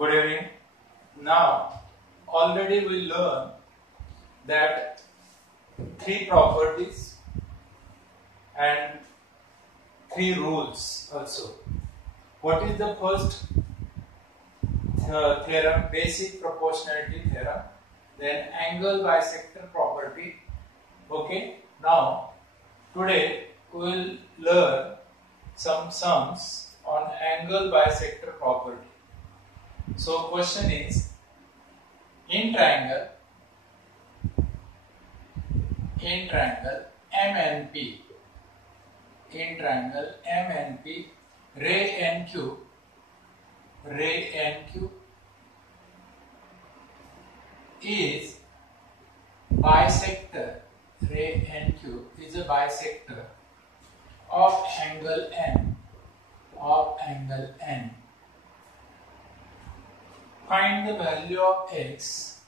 Good evening. Now, already we learned that three properties and three rules also. What is the first theorem? Basic proportionality theorem. Then angle bisector property. Okay. Now, today we will learn some sums on angle bisector property. So question is, in triangle MNP, ray NQ is bisector. Ray NQ is a bisector of angle N. Find the value of x.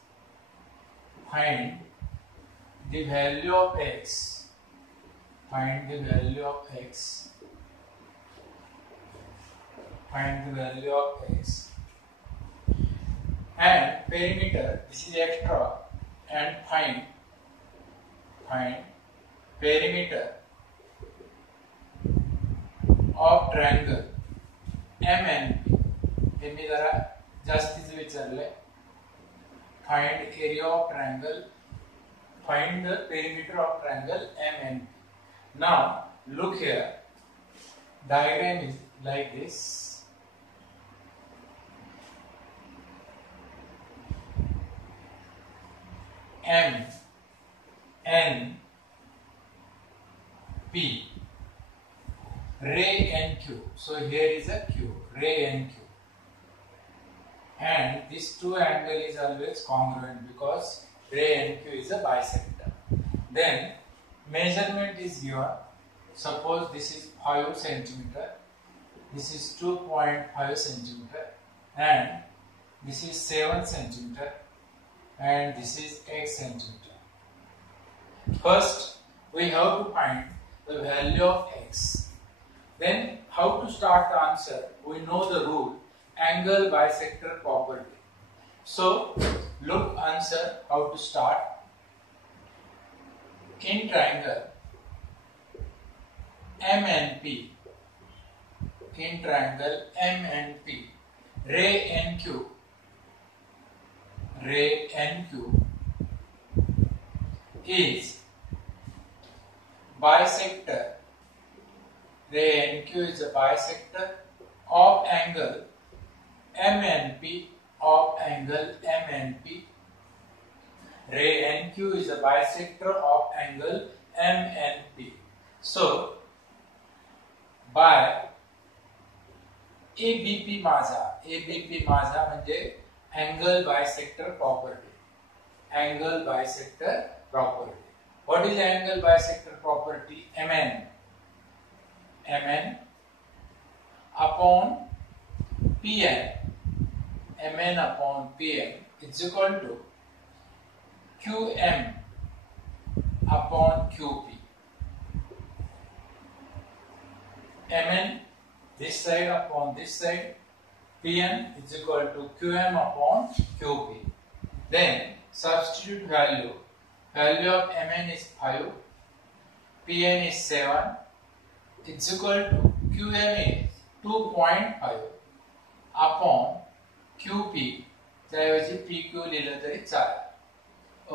Find the value of x. And perimeter. This is extra. And find perimeter of triangle MNP. हे मी जरा जास्तीच विचारले. Find area of triangle. Find the perimeter of triangle MNP. Now look here. Diagram is like this. M N P ray NQ. So here is a Q, ray NQ. And this two angle is always congruent because ray NQ is a bisector. Then measurement is given. Suppose this is 5 centimeter, this is 2.5 centimeter, and this is 7 centimeter, and this is 8 centimeter. First, we have to find the value of x. Then, how to start the answer? We know the rule, angle bisector property. So, look answer how to start. In triangle MNP, ray NQ is bisector. Ray NQ is a bisector of angle MNP. Ray NQ is a bisector of angle MNP. So, by ABP माझा म्हणजे angle bisector property. What is angle bisector property? MN upon PN. MN upon PN is equal to QM upon QP. MN this side upon this side, PN is equal to QM upon QP. Then substitute value of MN is 5, PN is 7, it's equal to QM is 2.5 upon QP. त्याऐवजी PQ लिहिलं तरी चालेल.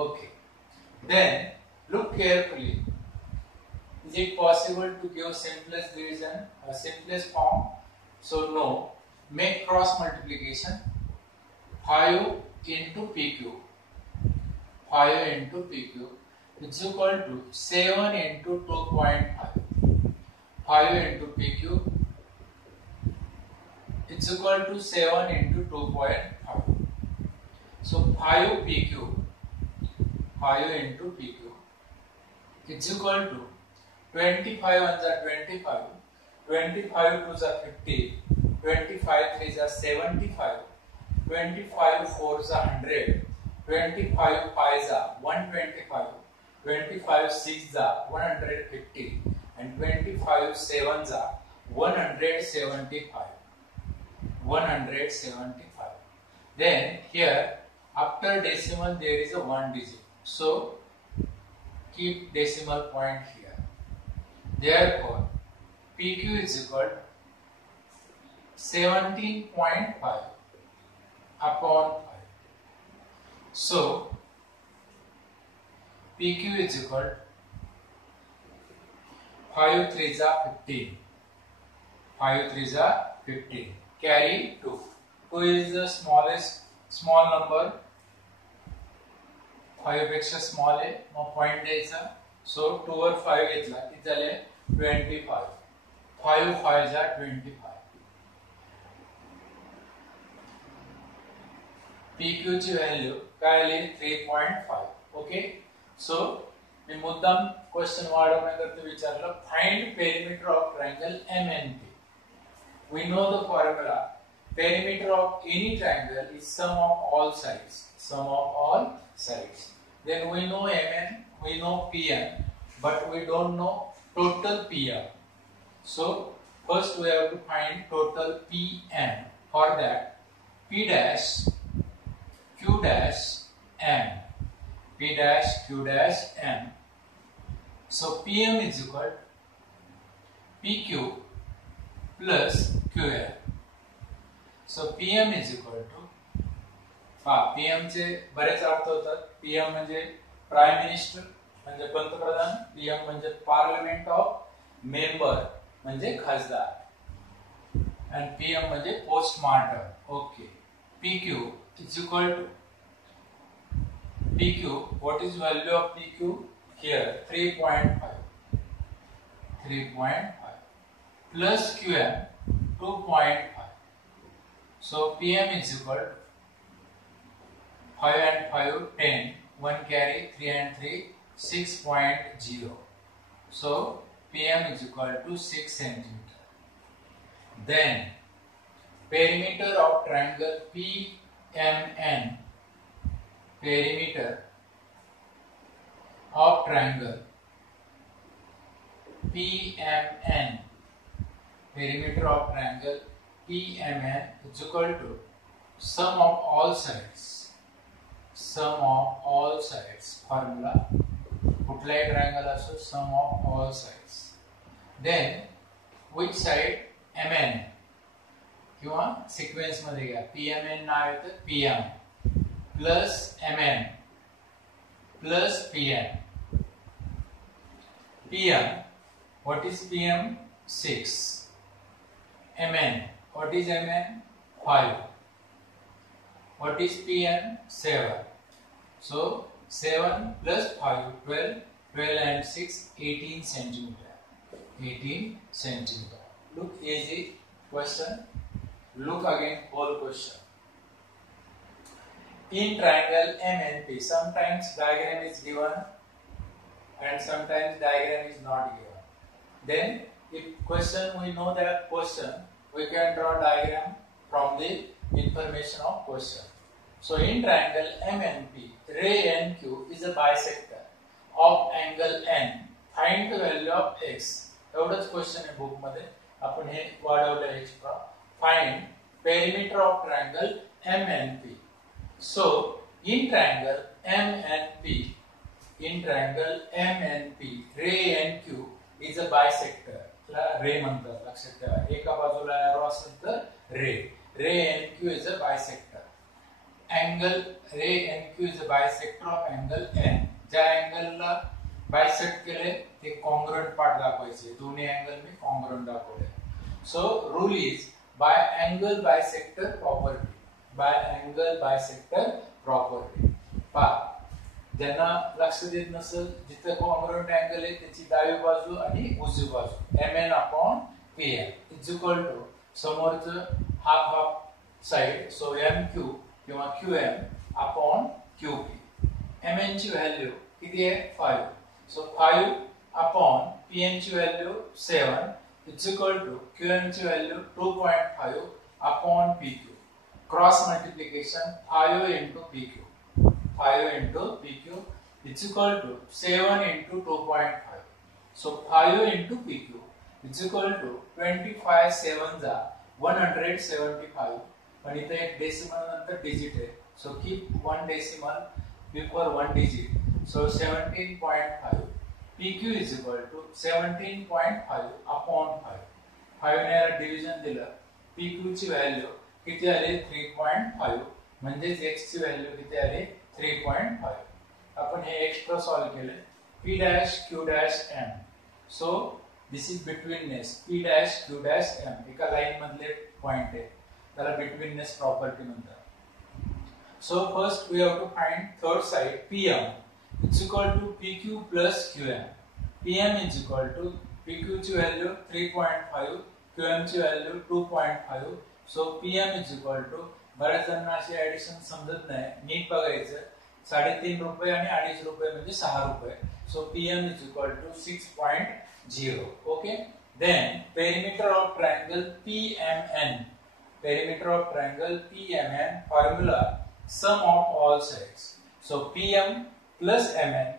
Okay. Then look carefully. Is it possible to give simplest division, simplest form? So no. Make cross multiplication. 5 into PQ. It's equal to 7 into 2.5. 5 into PQ. It's equal to 7 into 2.5. So 5 into PQ. It's equal to 25 ones are 25, 25 twos are 50, 25 threes are 75, 25 fours are 100, 25 fives are 125, 25 sixes are 150, and 25 sevens are 175. Then here after decimal there is a 1 digit. So keep decimal point here. Therefore PQ is equal to 17.5 upon 5. So PQ is equal to 5 3s are 15. 5 3s are 15. Carry 2. 2 is the small number. 5 पेक्षा small आहे, मग point द्यायचा. सो 2 वर 5 घेतला की झाले 25. 5 5 जा 25. PQ ची value काय आली 3.5. ओके. सो मी मुद्दाम क्वेश्चन वाढवण्याकरता विचारलं, find perimeter of triangle MNP. We know the formula. Perimeter of any triangle is sum of all sides. Sum of all sides. Then we know MN, we know PN, but we don't know total PN. So first we have to find total PN. For that, P dash Q dash M. P dash Q dash M. So PM is equal to PQ plus QL. So PM is equal to PM चे बरेच अर्थ होतात. PM म्हणजे prime minister म्हणजे पंतप्रधान, PM म्हणजे parliament of member म्हणजे खासदार, आणि PM म्हणजे postmortem. Okay. PQ is equal to PQ. What is value of PQ here? 3.5. 3.5 plus QM 2.5. So PM is equal to 5 and 5 10, 1 carry, 3 and 3 6.0. So PM is equal to 6 centimeter. Then perimeter of triangle PMN. Perimeter of triangle PMN. Perimeter of triangle PMN is equal to sum of all sides. Sum of all sides. Formula. कुठलाही triangle असो, sum of all sides. Then which side? MN किंवा sequence मध्ये घ्या. PMN नाव येतं PM plus MN plus PM. PM. What is PM? 6. MN. What is MN? 5. What is PN? 7. So 7 plus 5 12. 12 and 6 18 centimeter. 18 centimeter. Look, easy question. Look again whole question. In triangle MNP, sometimes diagram is given and sometimes diagram is not given. Then if question we know that question, we can draw diagram from the information of question. So in triangle MNP, ray NQ is a bisector of angle N. Find the value of x. एवढंच question आहे book मध्ये. आपण हे वाढवलं extra. Find perimeter of triangle MNP. So in triangle MNP, ray NQ is a bisector. रे म्हणतात, लक्षात ठेवा. एका बाजूला एरो असेल तर रे. रे NQ is a bisector. Angle ray NQ is a bisector of angle N. ज्या अँगलला बायसेक्ट केले ते कॉन्ग्रुएंट पार्ट दाखवायचे. दोन्ही अँगल मी कॉन्ग्रुएंट दाखवले. So rule is by angle bisector property. By angle bisector property. पहा, ज्यांना लक्ष देत नसेल, जिथे कॉन्ग्रुएंट अँगल आहे त्याची डावी बाजू आणि उजवी बाजू MN upon PM is equal to समोरचं half half side. So MQ किंवा QM अपॉन QP. MN ची व्हॅल्यू किती आहे? 5. सो 5 अपॉन PN ची value 7 is equal to QM ची value 2.5 upon PQ. Cross multiplication 5 into PQ. 5 into PQ is equal to 7 into 2.5. So 5 into PQ is equal to 25 7s are 175. पण इथे एक decimal नंतर digit आहे. So keep one decimal before one digit. So 17.5 PQ is equal to 17.5 upon 5. 5 ने याला division दिलं. PQ ची value किती आली 3.5 म्हणजे x ची व्हॅल्यू किती आली 3.5. आपण हे एक्स्ट्रा सॉल्व केले. P dash Q dash M. So this is betweenness. P dash Q dash M एका लाईन मधले पॉइंट आहे, त्याला betweenness प्रॉपर्टी म्हणतात. So first we have to find third side PM. It's equal to PQ plus QM. PM is equal to PQ ची value 3.5, QM ची value 2.5. So PM is equal to, बऱ्याच जणांना अशी addition समजत नाही, NEET बघायचं. 3.5 रुपये आणि 2.5 रुपये म्हणजे 6 रुपये. So PM is equal to 6.0. Okay. Then perimeter of triangle PMN. Perimeter of triangle PMN formula sum of all sides. So PM plus MN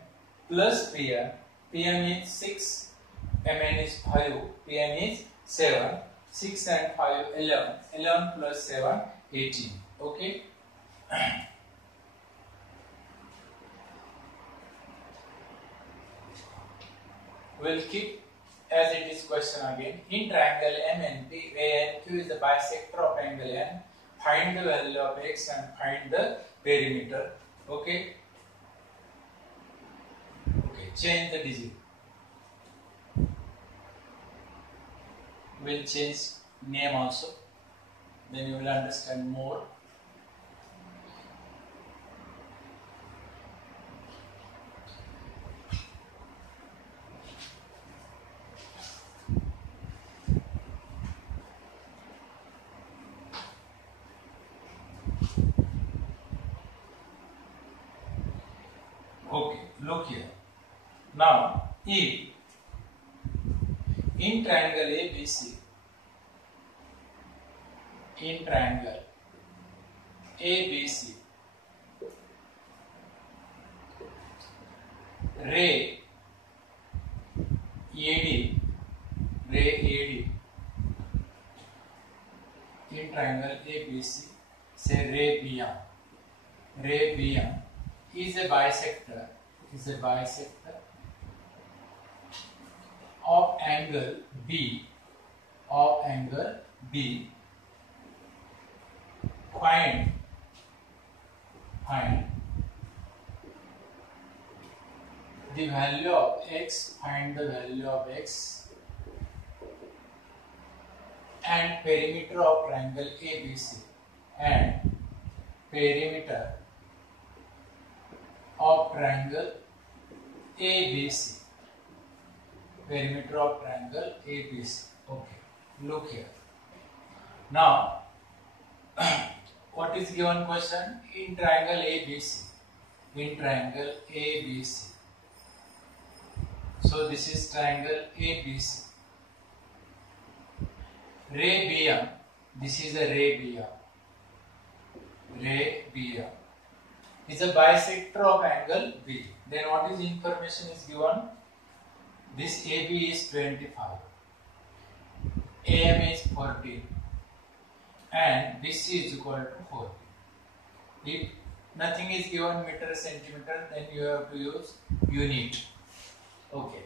plus PM. PM is 6, MN is 5, PN is 7. 6 and 5 11. 11 plus 7 18. Okay. We'll keep as it is question again. In triangle MNP, where NQ is the bisector of angle N, find the value of x and find the perimeter. Okay. Okay. Change the digit. We'll change name also. Then you will understand more. Okay, look here. Now, if in triangle ABC, in triangle ABC, ray AD, in triangle ABC, say ray BM is a bisector, of angle B, find the value of x, and perimeter of triangle ABC, and perimeter of triangle ABC. Perimeter of triangle ABC. Okay. Look here. Now, what is given question? In triangle ABC. So this is triangle ABC. Ray BM. This is a ray BM. Is a bisector of angle B. Then what is information is given? This AB is 25, AM is 14, and BC is equal to 40. If nothing is given meter, centimeter, then you have to use unit. Okay.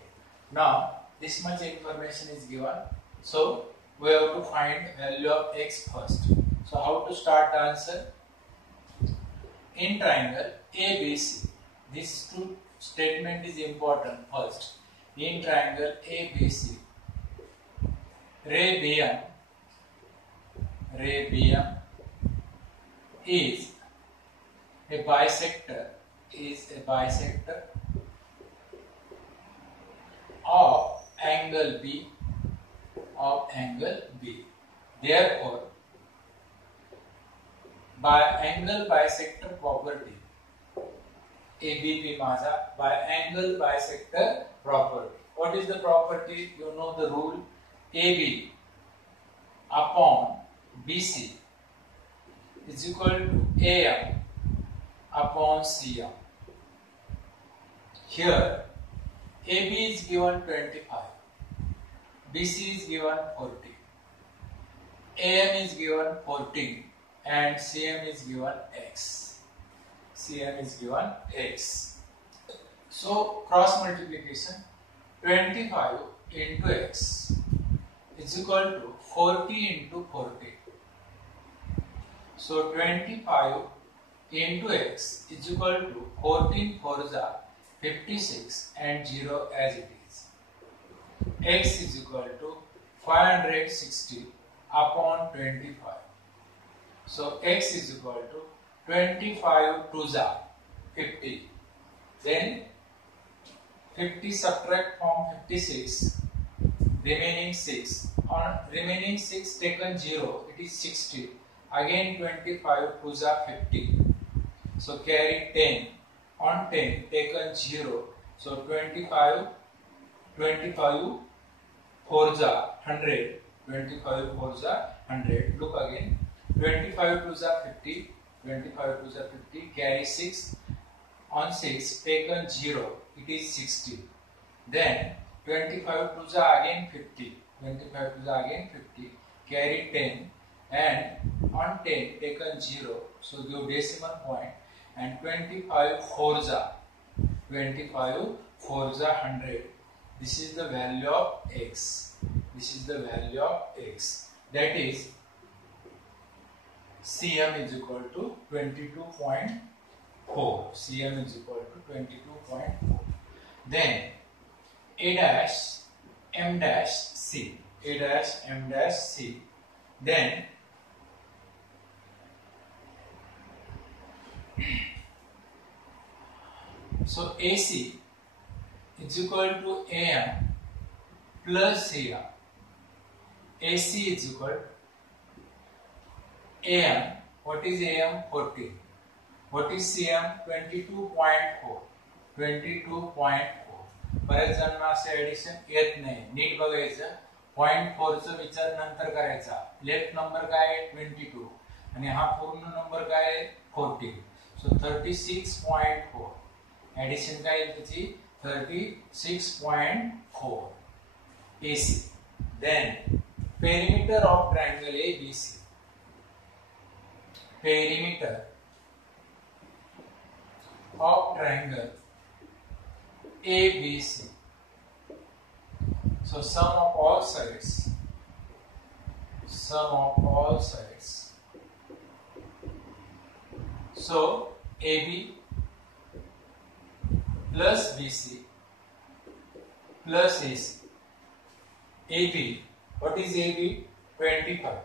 Now this much information is given, so we have to find value of x first. So how to start the answer? In triangle ABC, this two statement is important first. In triangle ABC, ray BM is a bisector of angle B. Therefore, by angle bisector property, ABP माझा by angle bisector property. What is the property? You know the rule. AB upon BC is equal to AM upon CM. Here AB is given 25, BC is given 40, AM is given 14, and CM is given X. CM is given X. So cross multiplication 25 into X is equal to 40 into 40. So 25 into X is equal to 14 4s are 56 and 0 as it is. X is equal to 560 upon 25. So X is equal to 25 2s are 50. Then 50 subtract from 56, remaining 6. On remaining 6 taken 0, it is 60. Again 25 2s are 50. So carry 10. On 10 taken 0. So 25 4s are 100. 25 4s are 100. Look again. 25 2s are 50. 25 2s are 50. Carry 6. On 6 taken 0. It is 60. Then 25 2s are again 50. 25 2s are again 50. Carry 10. And on 10 taken 0. So give decimal point. And 25 4s are 100. This is the value of X. This is the value of X. That is CM is equal to 22.4. CM is equal to 22.4. Then A dash M dash C. A dash M dash C. Then so AC is equal to AM plus CM. AC is equal to AM. What is AM? 40. What is CM? 22.4. 22.4. बरेच जणांना असे addition येत नाही. NEET बघायचं. 0.4 चा विचार नंतर करायचा. लेफ्ट नंबर काय आहे? 22 आणि हा पूर्ण नंबर काय आहे? 14. सो 36.4. ऍडिशन काय आहे त्याची? 36.4 AC. Then perimeter of triangle ABC. Perimeter of triangle ABC. So sum of all sides. Sum of all sides. So AB plus BC plus AC. AB. What is AB? 25.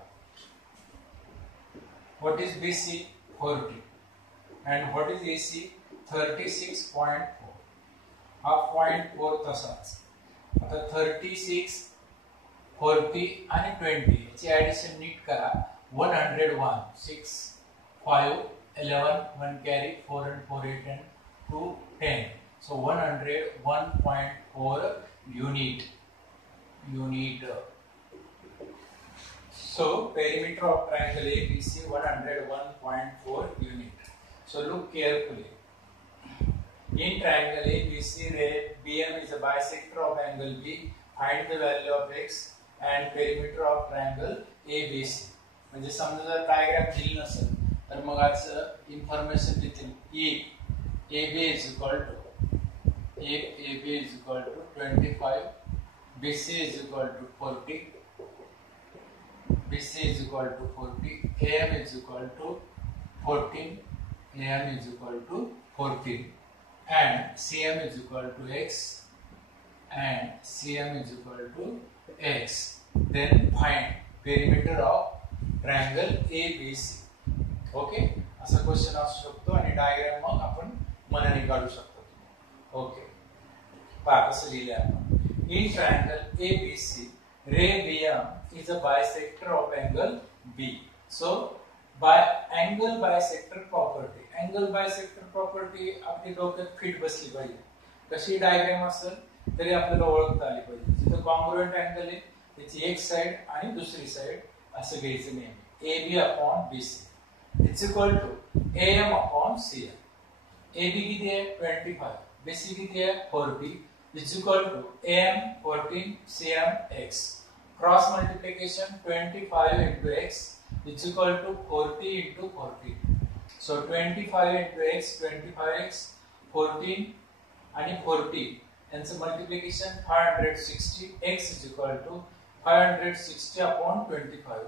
What is BC? 40. And what is AC? 36.4. हा 0.4 तसाच. आता 36, 40 आणि 20 याची addition NEET करा. 101, 6, 5, 11, 1 carry, 4 and 4, 8 and 2, 10. So 101.4 unit. So perimeter of triangle ABC 101.4 unit. So look carefully. In triangle ABC, BM is a bisector of angle B. Find the value of X and perimeter of triangle ABC. म्हणजे समजा जर diagram दिली नसेल तर मग आज information देतील. AB is equal to 25. BC is equal to 40. BC is equal to 40. AM is equal to 14. AM is equal to 14. And CM is equal to X. And CM is equal to X. Then find perimeter of triangle ABC. Okay? असा question असू शकतो आणि diagram मग आपण मनाने काढू शकतो. Okay. पहा कसं लिहिलंय आपण. In triangle ABC, ray BM is a bisector of angle B. So, by angle bisector property. Angle bisector property आपली डोक्यात फिट बसली पाहिजे. कशी डायग्राम असेल तरी आपल्याला ओळखता आली पाहिजे. जिथे कॉन्ग्रुएंट अँगल आहे त्याची एक साइड आणि दुसरी साइड असं घ्यायचं नेहमी. AB upon BC it's equal to AM upon CM. AB किती आहे? 25. BC किती आहे? 40. is equal to AM 14 CM X. Cross multiplication 25 into X is equal to 40 into 40. So 25 into x, 25x, 14 and 40. And so multiplication 560, x is equal to 560 upon 25.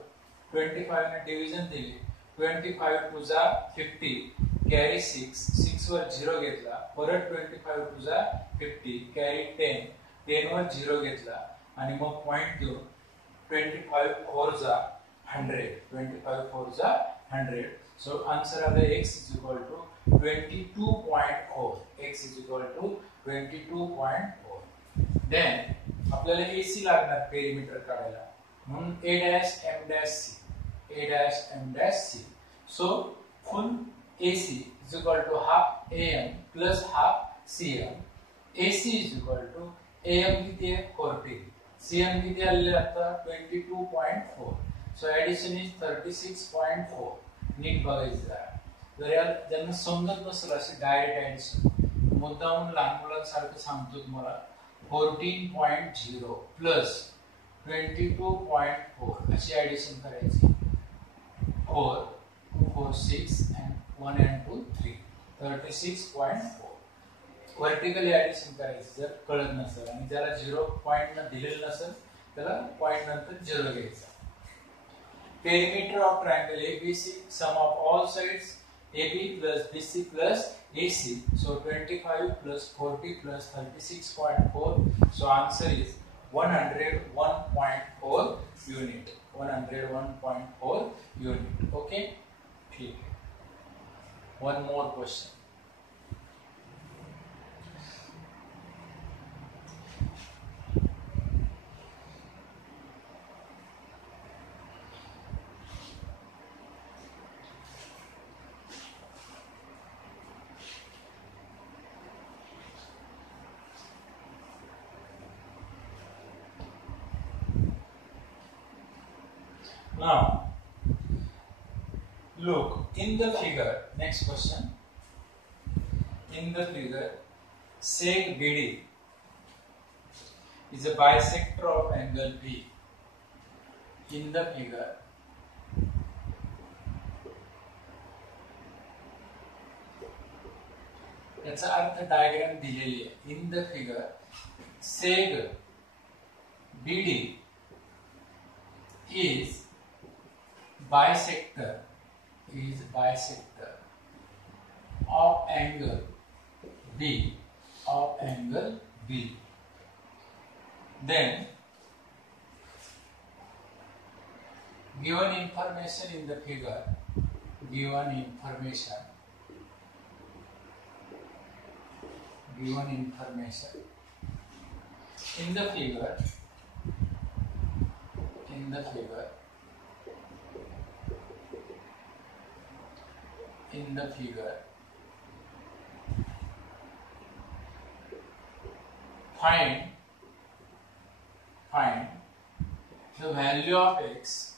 25 ने division दिली. 25 to the 50, carry 6, 6 वर 0 घेतला. परत 25 to the 50, carry 10, 10 वर 0 घेतला. आणि मग point देऊन 25 4 जा 100, 25 4 जा 100. So answer of the x is equal to 22.4. X is equal to 22.4. Then आपल्याला AC लागणार पेरिमीटर काढायला म्हणून A', M', so full AC is equal to half AM plus half CM. AC is equal to AM किती आहे 40, CM किती आलेले आता 22.4. So addition is 36.4. NEET बघायचं आहे. जर यार ज्यांना समजत नसेल असे डायरेक्ट ऍडिशन मुद्दामून लहान मुलांसारखं सांगतो तुम्हाला 14.0 प्लस 22.4 अशी ऍडिशन करायची. 4, 4, 6 and 1 and 2, 3, 36.4. वर्टिकली ऍडिशन करायची जर कळत नसेल आणि ज्याला 0 पॉइंट न दिलेलं नसेल त्याला पॉइंट नंतर 0 घ्यायचा. Perimeter of triangle ABC, sum of all sides AB plus BC plus AC. So 25 plus 40 plus 36.4. So answer is 101.4 unit. 101.4 unit. Okay? ठीक है. One more question. Now, look in the figure. Next question. In the figure, seg BD is a bisector of angle B. In the figure, याचा अर्थ diagram दिलेली आहे. In the figure, seg BD is bisector of angle B, then given information in the figure, given information in the figure find the value of x,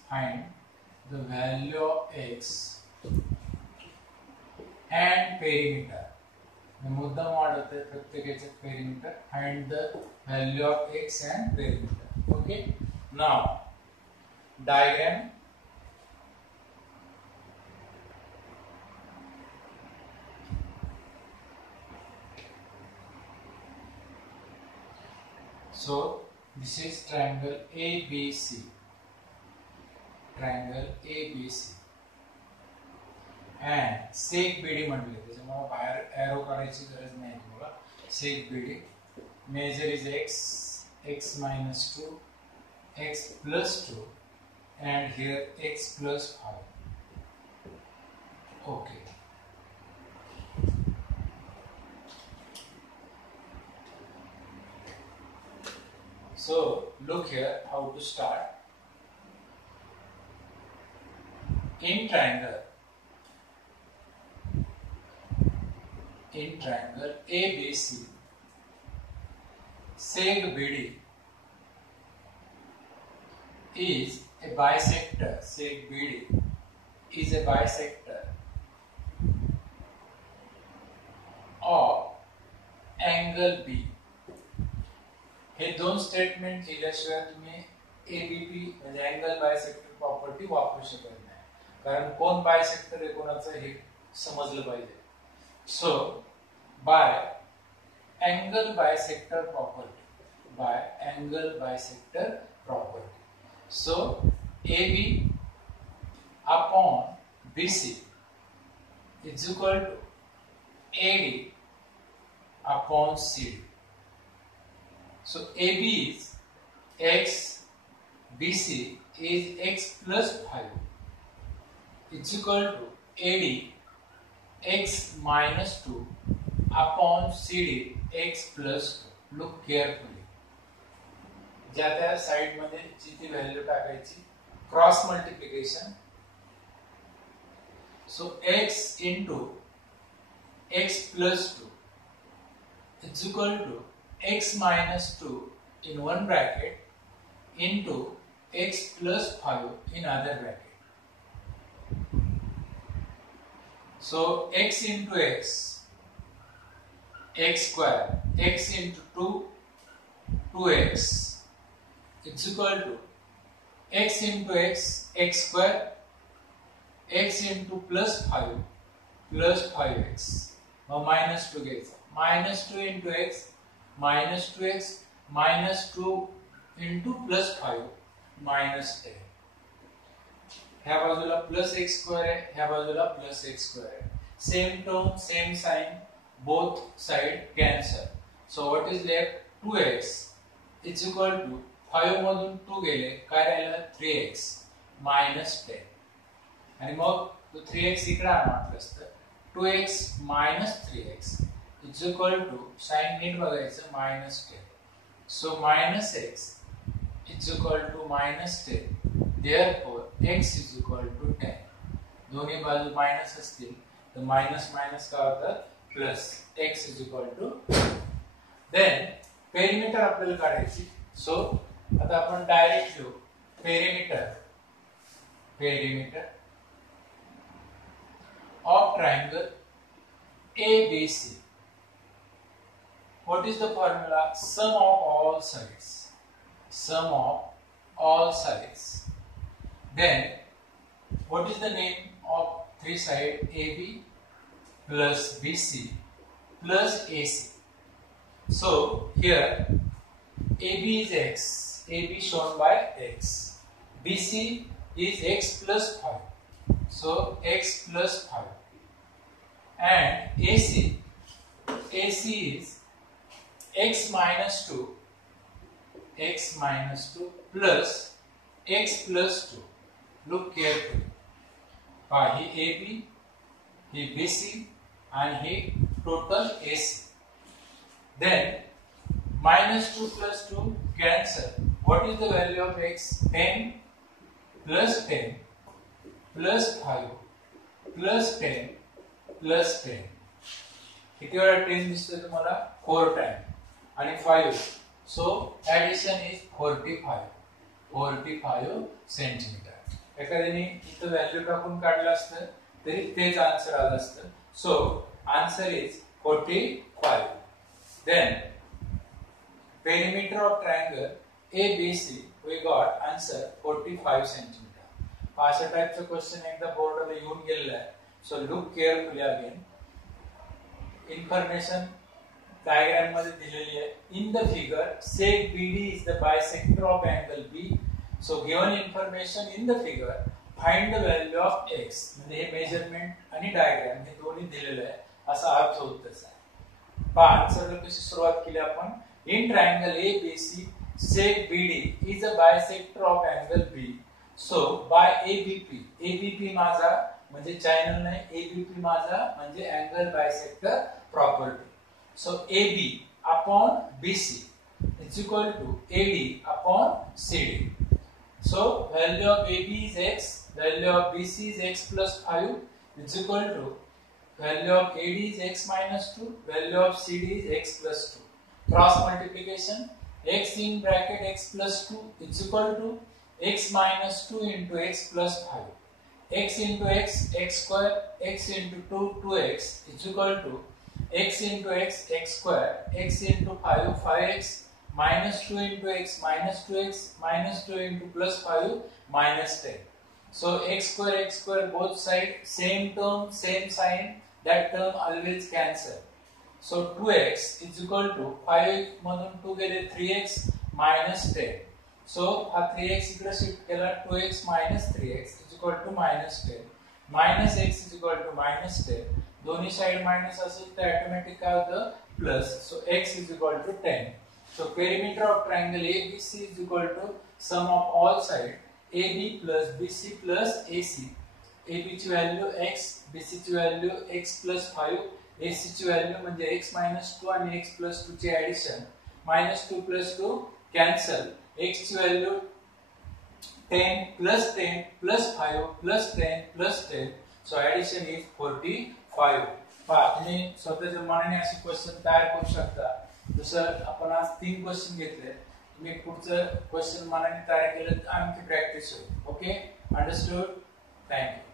and perimeter. मुद्दा वाढत आहे प्रत्येकाचे perimeter. Find the value of x and perimeter. Okay. Now diagram. So this is triangle ABC. And sec BD म्हटले त्याच्यामुळे बाहेर arrow करायची गरज नाही तुम्हाला. sec BD measure is x minus 2, x plus 2, and here x plus 5. Okay. So look here how to start. In triangle ABC, seg BD is a bisector. Seg BD is a bisector of angle B. हे दोन statement केल्याशिवाय तुम्ही ABP म्हणजे angle bisector property वापरू शकत नाही. कारण कोण bisector आहे कोणाचं हे समजलं पाहिजे. सो bye angle bisector property, so AB upon BC is equal to AD upon CD. So AB is x, BC is x plus 5 is equal to AD x minus 2 upon CD x plus 2. Look carefully. ज्या त्या side मध्ये जी ती value टाकायची, cross multiplication. So x into x plus 2 is equal to x minus 2 in one bracket into x plus 5 in other bracket. So x into x square, x into 2, 2x is equal to x into x square, x into plus 5 plus 5x. Now minus 2 gets minus 2 into x minus 2x minus 2 into plus 5 minus 10. ह्या बाजूला plus x square आहे, ह्या बाजूला plus x square आहे. Same term, same sign, both side cancel. So what is left? 2x is equal to 5 मधून 2 गेले, काय राहिलं? 3x minus 10. आणि मग तो 3x इकडे आणणार असतं. 2x minus 3x is equal to sign नीट बघायचं minus 10. So minus x is equal to minus 10. Therefore x is equal to 10. दोन्ही बाजू माइनस असतील तर माइनस माइनस काय होतात? Plus. x is equal to. Then perimeter आपल्याला काढायची. सो आता आपण डायरेक्ट लिहू perimeter of triangle ABC. What is the formula? Sum of all sides. Sum of all sides. Then what is the name of three sides? AB plus BC plus AC. So here AB is x. AB shown by x. BC is x plus 5. So x plus 5 and AC is x minus 2 plus x plus 2. Look carefully. He AB, he BC and he total AC. Then minus 2 plus 2 cancel. What is the value of x? 10 plus 10 plus 5 plus 10 plus 10. किती वेळा 10 दिसतोय तुम्हाला? 4 time आणि 5. सो addition is 45 centimetre. एखाद्याने इथं value टाकून काढलं असतं तरी तेच आन्सर आलं असतं. So answer is 45. Then perimeter of triangle ABC we got answer 45 centimeter. अशा टाइपचं क्वेश्चन एकदा बोर्डला येऊन गेलेलं आहे. So look carefully again. Information diagram मध्ये दिलेली आहे. In the figure sec BD is the bisector of angle B. So given information in the figure find the value of x. म्हणजे हे measurement आणि डायग्राम हे दोन्ही दिलेले आहे असा अर्थ होत तसा. आन्सर कशी सुरुवात केली आपण? In triangle ABC sec BD is a bisector of angle B. So by ABP माझा म्हणजे चॅनल नाही, ABP माझा म्हणजे angle bisector property. So AB upon BC is equal to AD upon CD. So value of AB is x, value of BC is x plus 5 is equal to value of AD is x minus 2, value of CD is x plus 2. Cross multiplication, x in bracket x plus 2 is equal to x minus 2 into x plus 5. X into x square, x into 2, 2x is equal to x into x square, x into 5, 5x, minus 2 into x minus 2x, minus 2 into plus 5 minus 10. So x square both side same term same sign, that term always cancel. So 2x is equal to 5 मधून 2 गेले 3x minus 10. So हा 3x इकडे shift केला 2x minus 3x is equal to minus 10. Minus x is equal to minus 10. दोन्ही side minus असेल तर automatic काय होतं plus. So x is equal to 10. So perimeter of triangle ABC is equal to sum of all sides AB plus BC plus AC. AB ची value x, BC ची value x plus 5, AC ची value म्हणजे x minus 2 आणि x plus 2 ची addition. minus 2 plus 2 cancel. x ची value 10 plus 10 plus 5 plus 10 plus 10. So addition is 45. पहा तुम्ही स्वतःच्या मनाने असे क्वेश्चन तयार करू शकता. जसं आपण आज 3 क्वेश्चन घेतले, तुम्ही पुढचं क्वेश्चन मनाने तयार केलं तर आणखी प्रॅक्टिस होईल. Okay, understood. थँक्यू.